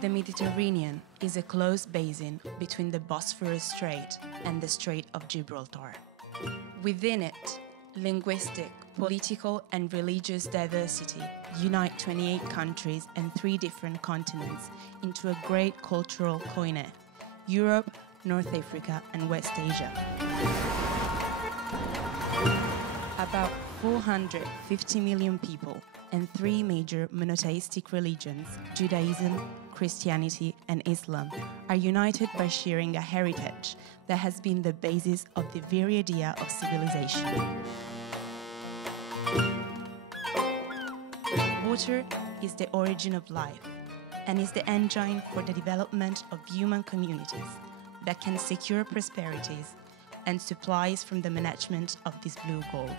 The Mediterranean is a closed basin between the Bosphorus Strait and the Strait of Gibraltar. Within it, linguistic, political and religious diversity unite 28 countries and 3 different continents into a great cultural koine: Europe, North Africa and West Asia. About 450 million people and 3 major monotheistic religions, Judaism, Christianity and Islam, are united by sharing a heritage that has been the basis of the very idea of civilization. Water is the origin of life and is the engine for the development of human communities that can secure prosperities and supplies from the management of this blue gold.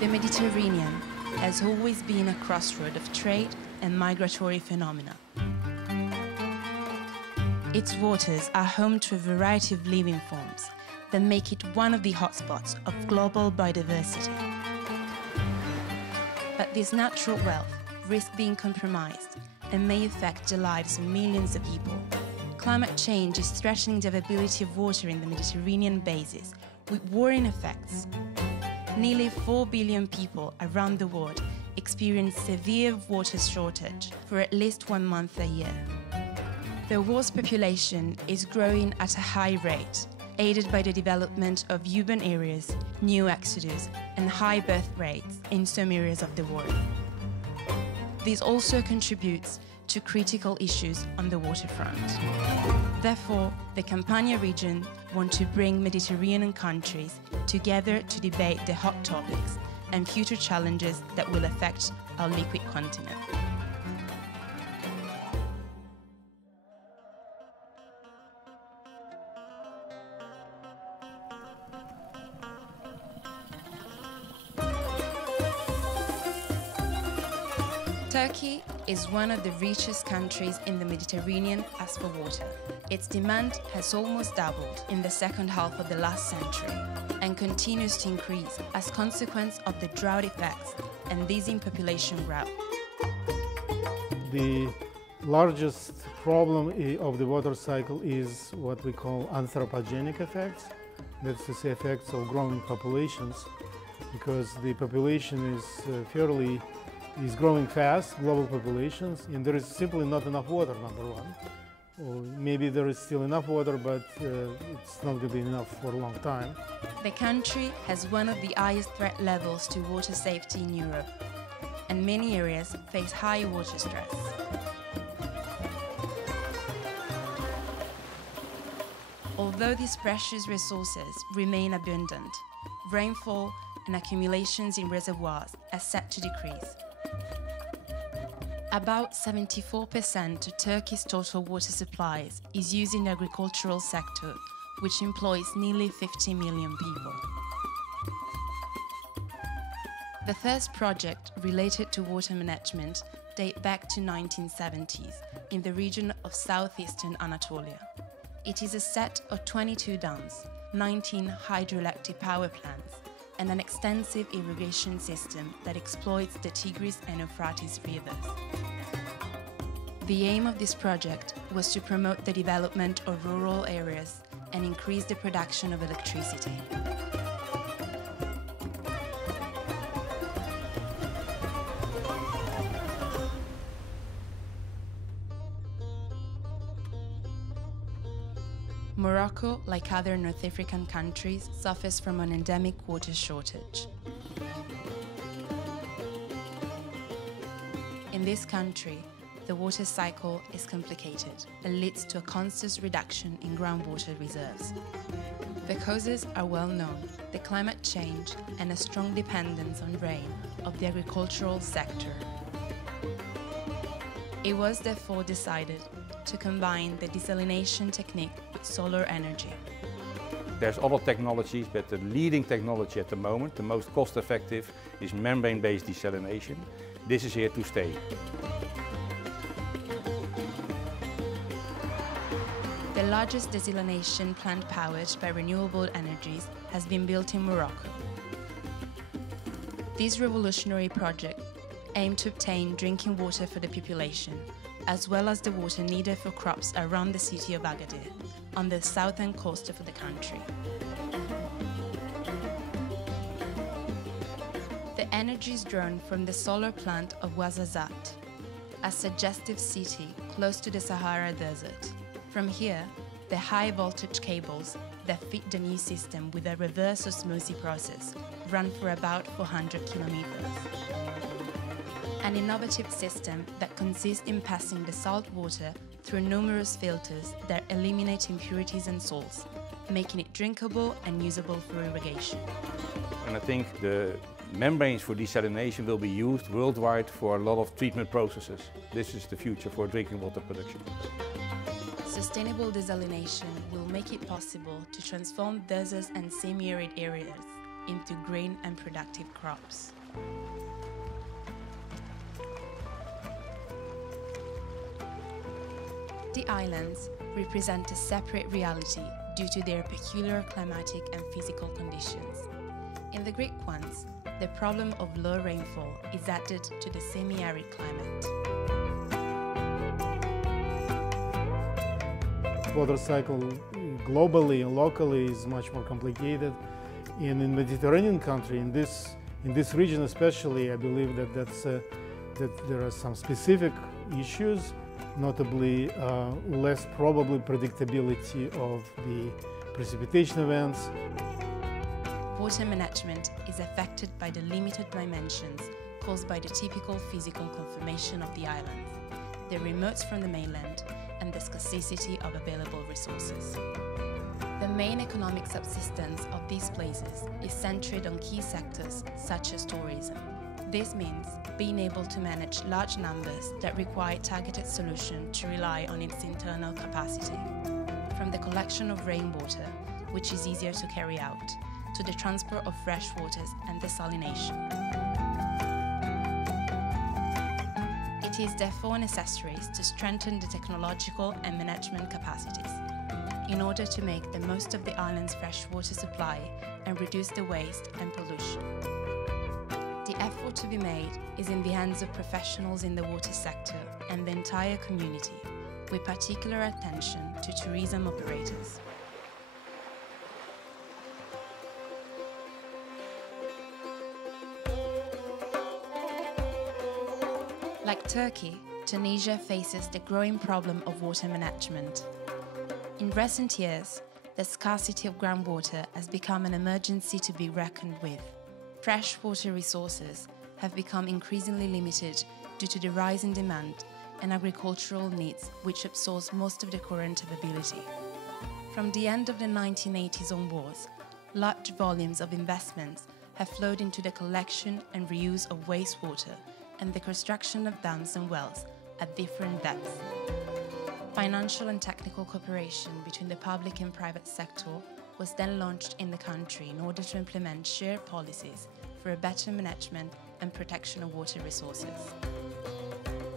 The Mediterranean has always been a crossroad of trade and migratory phenomena. Its waters are home to a variety of living forms that make it one of the hotspots of global biodiversity. But this natural wealth risks being compromised and may affect the lives of millions of people. Climate change is threatening the availability of water in the Mediterranean basin, with worrying effects. Nearly 4 billion people around the world experience severe water shortage for at least 1 month a year. The world's population is growing at a high rate, aided by the development of urban areas, new exodus, and high birth rates in some areas of the world. This also contributes to critical issues on the waterfront. Therefore, the Campania region wants to bring Mediterranean countries together to debate the hot topics and future challenges that will affect our liquid continent. Turkey is one of the richest countries in the Mediterranean as for water. Its demand has almost doubled in the second half of the last century and continues to increase as a consequence of the drought effects and dizzying population growth. The largest problem of the water cycle is what we call anthropogenic effects. That's to say effects of growing populations, because the population is growing fast, global populations, and there is simply not enough water, number one. Or maybe there is still enough water, but it's not going to be enough for a long time. The country has one of the highest threat levels to water safety in Europe, and many areas face high water stress. Although these precious resources remain abundant, rainfall and accumulations in reservoirs are set to decrease. About 74% of Turkey's total water supplies is used in the agricultural sector, which employs nearly 50 million people. The first project related to water management dates back to 1970s in the region of southeastern Anatolia. It is a set of 22 dams, 19 hydroelectric power plants, and an extensive irrigation system that exploits the Tigris and Euphrates rivers. The aim of this project was to promote the development of rural areas and increase the production of electricity. Morocco, like other North African countries, suffers from an endemic water shortage. In this country, the water cycle is complicated and leads to a constant reduction in groundwater reserves. The causes are well known: the climate change and a strong dependence on rain of the agricultural sector. It was therefore decided to combine the desalination technique with solar energy. There's other technologies, but the leading technology at the moment, the most cost-effective, is membrane-based desalination. This is here to stay. The largest desalination plant powered by renewable energies has been built in Morocco. This revolutionary project aim to obtain drinking water for the population, as well as the water needed for crops around the city of Agadir, on the southern coast of the country. The energy is drawn from the solar plant of Ouarzazate, a suggestive city close to the Sahara Desert. From here, the high voltage cables that feed the new system with a reverse osmosis process run for about 400 kilometers. An innovative system that consists in passing the salt water through numerous filters that eliminate impurities and salts, making it drinkable and usable for irrigation. And I think the membranes for desalination will be used worldwide for a lot of treatment processes. This is the future for drinking water production. Sustainable desalination will make it possible to transform deserts and semi-arid areas into green and productive crops. The islands represent a separate reality due to their peculiar climatic and physical conditions. In the Greek ones, the problem of low rainfall is added to the semi-arid climate. Water cycle globally and locally is much more complicated. In the Mediterranean country, in this region especially, I believe that there are some specific issues, notably less probable predictability of the precipitation events. Water management is affected by the limited dimensions caused by the typical physical conformation of the islands, the remotes from the mainland, and the scarcity of available resources. The main economic subsistence of these places is centered on key sectors such as tourism. This means being able to manage large numbers that require targeted solutions to rely on its internal capacity. From the collection of rainwater, which is easier to carry out, to the transport of fresh waters and desalination. It is therefore necessary to strengthen the technological and management capacities in order to make the most of the island's freshwater supply and reduce the waste and pollution. The effort to be made is in the hands of professionals in the water sector and the entire community, with particular attention to tourism operators. Like Turkey, Tunisia faces the growing problem of water management. In recent years, the scarcity of groundwater has become an emergency to be reckoned with. Freshwater resources have become increasingly limited due to the rise in demand and agricultural needs, which absorbs most of the current availability. From the end of the 1980s onwards, large volumes of investments have flowed into the collection and reuse of wastewater and the construction of dams and wells at different depths. Financial and technical cooperation between the public and private sector was then launched in the country in order to implement shared policies for a better management and protection of water resources.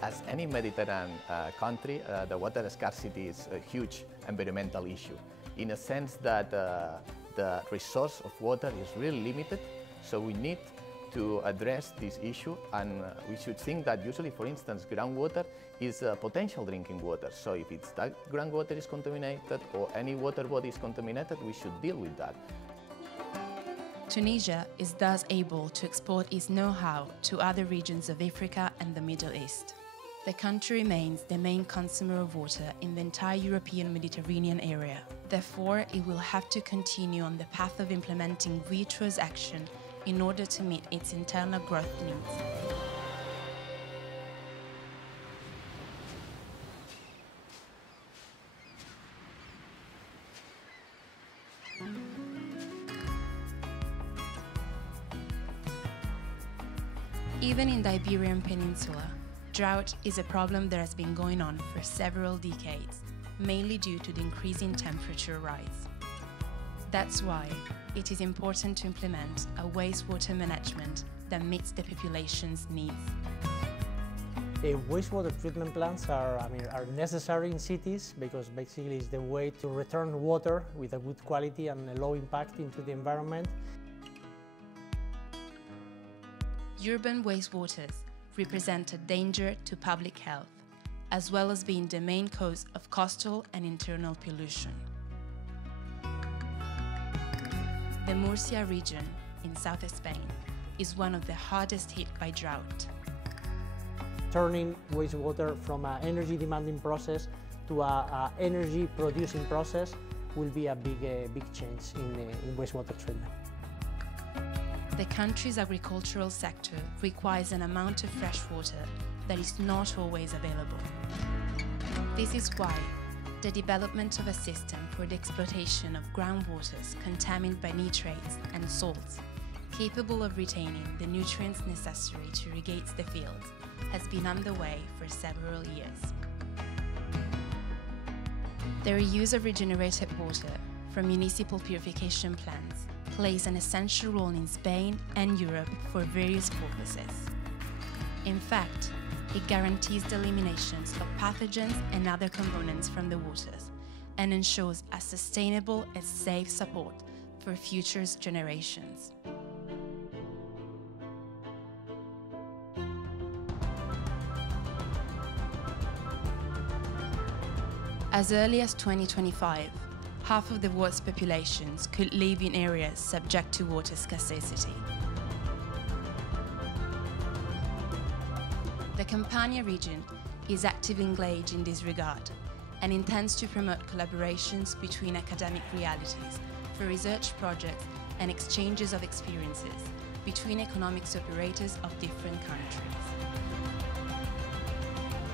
As any Mediterranean country, the water scarcity is a huge environmental issue, in a sense that the resource of water is really limited, so we need to address this issue, and we should think that usually, for instance, groundwater is potential drinking water. So if it's that groundwater is contaminated or any water body is contaminated, we should deal with that. Tunisia is thus able to export its know-how to other regions of Africa and the Middle East. The country remains the main consumer of water in the entire European Mediterranean area. Therefore, it will have to continue on the path of implementing virtuous action in order to meet its internal growth needs. Even in the Iberian Peninsula, drought is a problem that has been going on for several decades, mainly due to the increasing temperature rise. That's why it is important to implement a wastewater management that meets the population's needs. Wastewater treatment plants are necessary in cities because basically it's the way to return water with a good quality and a low impact into the environment. Urban wastewaters represent a danger to public health, as well as being the main cause of coastal and internal pollution. The Murcia region in south Spain is one of the hardest hit by drought. Turning wastewater from an energy demanding process to an energy producing process will be a big change in wastewater treatment. The country's agricultural sector requires an amount of fresh water that is not always available. This is why the development of a system for the exploitation of groundwaters contaminated by nitrates and salts, capable of retaining the nutrients necessary to irrigate the fields, has been underway for several years. The reuse of regenerated water from municipal purification plants plays an essential role in Spain and Europe for various purposes. In fact, it guarantees the elimination of pathogens and other components from the waters and ensures a sustainable and safe support for future generations. As early as 2025, half of the world's populations could live in areas subject to water scarcity. The Campania region is actively engaged in this regard and intends to promote collaborations between academic realities for research projects and exchanges of experiences between economics operators of different countries.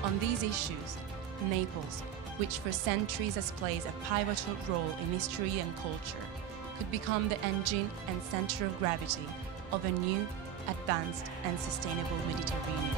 On these issues, Naples, which for centuries has played a pivotal role in history and culture, could become the engine and center of gravity of a new, advanced and sustainable Mediterranean.